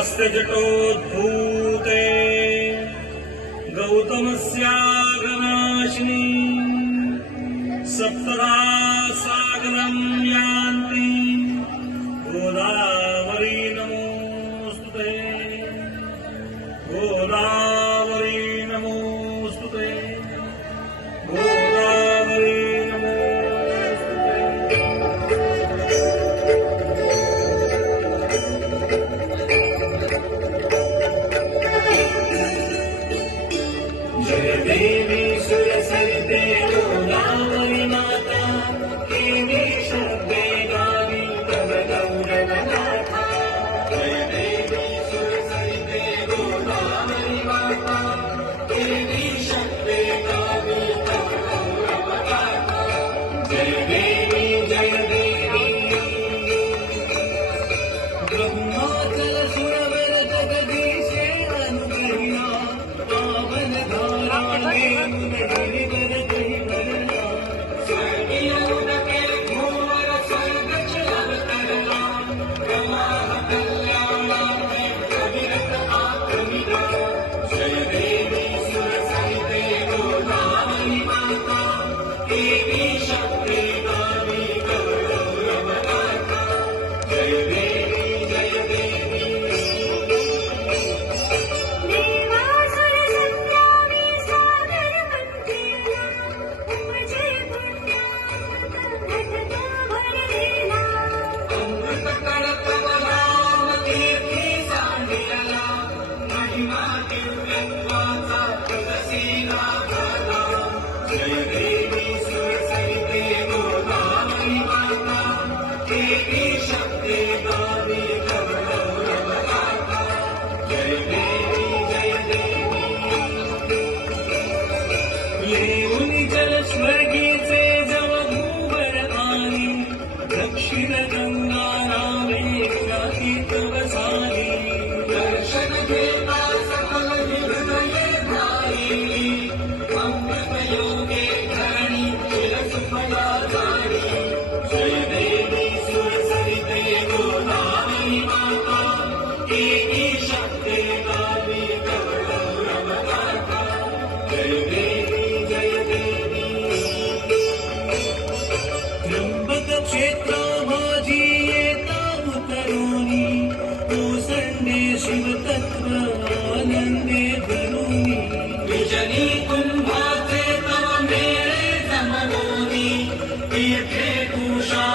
शास्त्र जटोद्भूते गौतमस्यागनाशिनी सप्तधा सागरं यान्ति गोदावरी नमोस्तुते गोदावरी नमोस्तुते गोदावरी जय देवी सुरसरिते गोदावरी माता देवी शब्दे गावी तव गौरव गाथा जय देवी सुरसरिते गोदावरी माता देवी शब्दे गावी तव गौरव गाथा जय देवी ब्रह्माचल सुरवर जगदीशे अनुग्रहिणा पावन धाराणे हरिवर कहि भरना स्वर्गीय के घोर स्वर्ग अवतरना प्रमाह कल्याणार्थे अविरत आक्रमिता जय देवी सुरसरिते गोदावरी माता देवी शक्ति गावी गौरव गाथा जय देवी जय देवी सुरसरिते गोदावरी माता देवी शक्ति गावी गौरव गाथा जय देवी येऊनी जल स्वर्गीचे जव भूवर आली दक्षिण गंगा नावे राही तव सारी दर्शन घेता सकल हृदये धारी अमृत योगे धरणी शिरस फला जारी जय देवी सुरसरिते गोदावरी माता देवी शक्ति गावी गौरव गाथा जय देवी त्र्यंबक क्षेत्र भाजी येता उतरुनी ओसंडे शिवतत्व आनंदे धरुनी विजनी कुंभाचे तव मेळे जमवोनी तीर्थे कुशा